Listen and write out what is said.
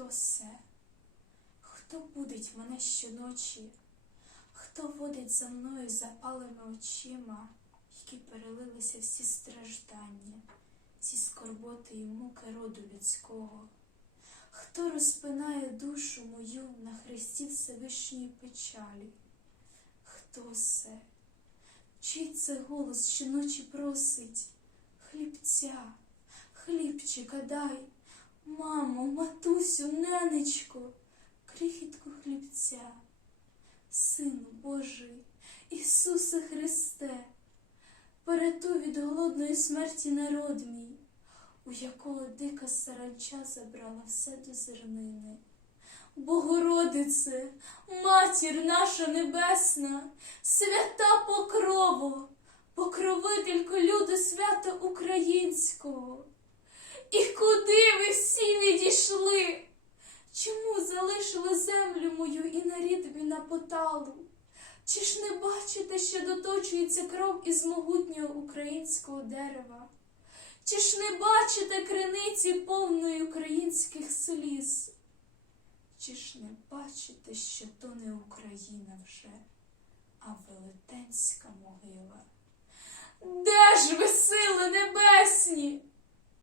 хто це? Хто будить мене щоночі? Хто водить за мною запалими очима, які перелилися всі страждання, всі скорботи і муки роду людського? Хто розпинає душу мою на хресті Всевишньої печалі? Хто це? Чий це голос щоночі просить? Хлібця, хлібчика дай, мамо, матусю, ненечко, крихітку хлібця. Сину Божий, Ісусе Христе, порятуй від голодної смерті народ мій, у якого дика саранча забрала все до зернини. Богородице, матір наша небесна, свята покрово, покровителько люду свята українського. Мою і на рідбі на поталу? Чи ж не бачите, що доточується кров із могутнього українського дерева? Чи ж не бачите криниці повної українських сліз? Чи ж не бачите, що то не Україна вже, а велетенська могила? Де ж ви?